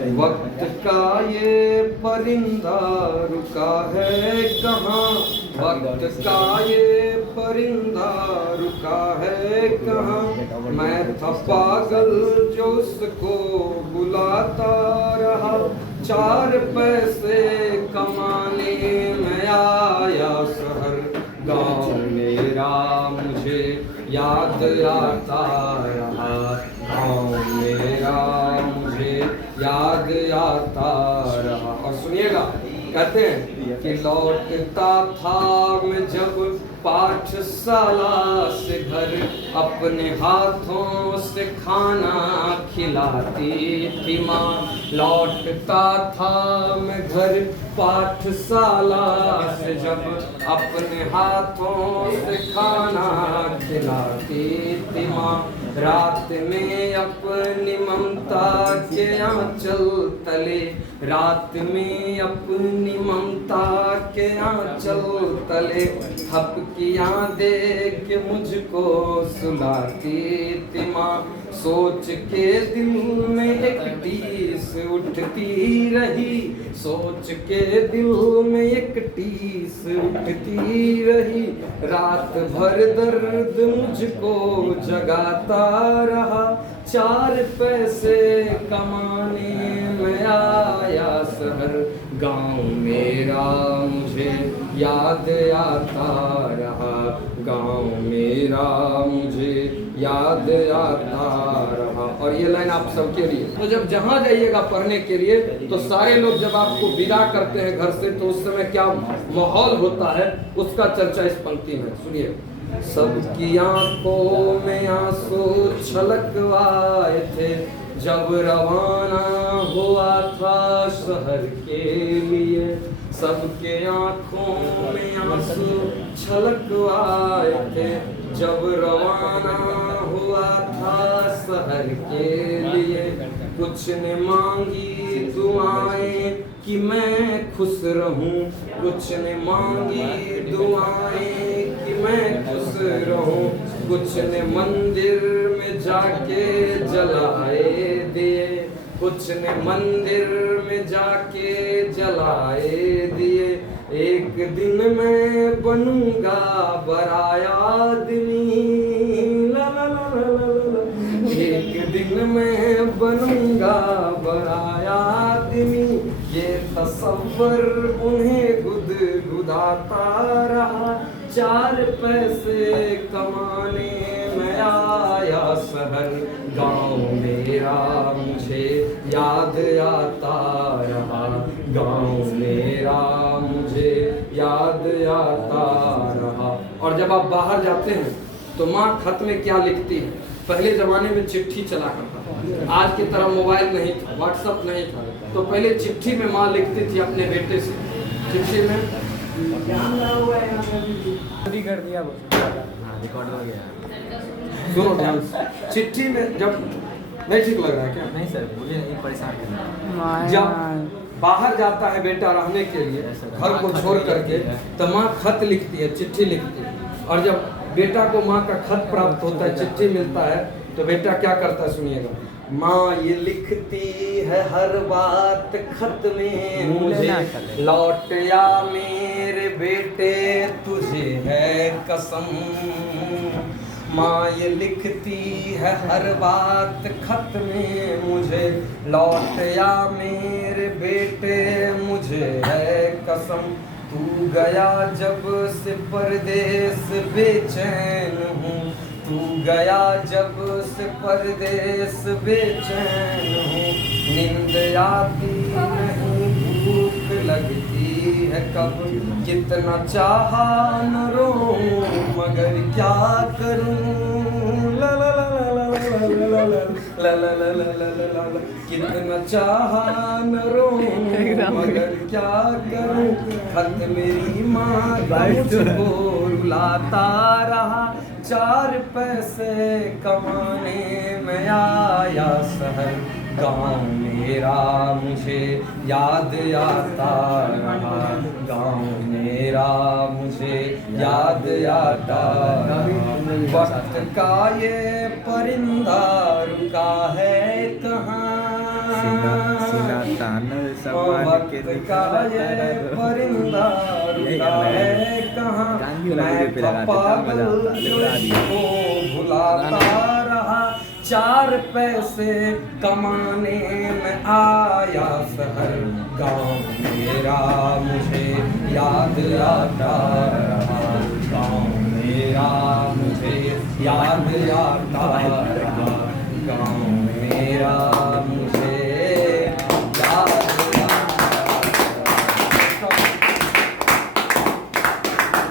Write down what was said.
वक्त का ये परिंदा रुका है कहाँ, वक्त का ये परिंदा रुका है कहाँ। मैं था पागल जो उसको बुलाता रहा, 4 पैसे कमाने मैं आया शहर। गाँव मेरा मुझे याद आता रहा, गाँव मेरा मुझे याद आता रहा। और सुनिएगा, कहते हैं कि लौटता था मैं जब पाठशाला से घर, अपने हाथों से खाना खिलाती थी माँ। लौटता था मैं घर पाठशाला से जब, अपने हाथों से खाना खिलाती थी माँ। रात में अपनी ममता के आंचल तले, रात में अपनी ममता के आंचल तले, हपकियाँ दे के मुझको सुलाती थी माँ। सोच के दिल में एक टीस उठती रही, सोच के दिल में एक टीस उठती रही। रात भर दर्द मुझको जगाता रहा, 4 पैसे कमाने मैं आया शहर। गाँव मेरा मुझे याद आता रहा, गाँव मेरा मुझे याद आता रहा। और ये लाइन आप सबके लिए। तो जब जहाँ जाइएगा पढ़ने के लिए, तो सारे लोग जब आपको विदा करते हैं घर से, तो उस समय क्या माहौल होता है उसका चर्चा इस पंक्ति में सुनिए। सबकी आंखों में आंसू छलकवाए थे, जब रवाना हुआ था शहर के लिए। सबके आंखों में आंसू छलकवाए थे, जब रवाना हुआ था शहर के लिए। कुछ ने मांगी दुआएं कि मैं खुश रहूं, कुछ ने मांगी दुआएं कि मैं खुश रहूं। कुछ ने मंदिर में जाके जलाए दिए, कुछ ने मंदिर में जाके जलाए दिए। एक दिन मैं बनूंगा बड़ा आदमी, ला ला ला ला ला। एक दिन मैं बनूंगा बड़ा आदमी, ये तसव्वुर उन्हें गुदगुदाता रहा। 4 पैसे कमाने मैं आया शहर, गाँव मेरा मुझे याद आता रहा, गाँव मेरा मुझे याद आता रहा। और जब आप बाहर जाते हैं तो माँ खत में क्या लिखती है? पहले ज़माने में चिट्ठी चला करता था, आज की तरह मोबाइल नहीं था, व्हाट्सएप नहीं था, तो पहले चिट्ठी में माँ लिखती थी अपने बेटे से। चिट्ठी में कर दिया, रिकॉर्ड हो गया। सुनो ध्यान से, चिट्ठी में जब नहीं ठीक लग रहा है क्या? नहीं सर, बोलिए, नहीं परेशान। जब बाहर जाता है बेटा रहने के लिए घर को छोड़ करके, तो माँ खत लिखती है, चिट्ठी लिखती है। और जब बेटा को माँ का खत प्राप्त होता है, चिट्ठी मिलता है, तो बेटा क्या करता है सुनिएगा। माँ ये लिखती है हर बात खत में मुझे, लौट या मेरे बेटे तुझे है कसम। माँ ये लिखती है हर बात खत में मुझे, लौट या मेरे बेटे मुझे है कसम। तू गया जब से परदेस बेचैन हूँ, तू गया जब से परदेस बेचैन हूँ। नींद आती नहीं, भूख लगती है कब, कितना चाहा न रोऊं मगर क्या करूं। ला ला ला ला ला ला ला ला ला ला ला। कितना चाहा न रोऊं मगर क्या करूं। खत मेरी माँ मुझको रुलाता रहा, 4 पैसे कमाने मैं आया शहर। गाँव मेरा मुझे याद आता रहा, गाँव मेरा मुझे याद आता रहा। वक्त का ये परिंदा रुका है कहाँ, सान सम्मान वक्त के का ये परिंदा रुका है कहाँ, मैं पागल जो इसको भुलाता रहा, 4 पैसे कमाने में आया शहर, गाँव मेरा मुझे याद आता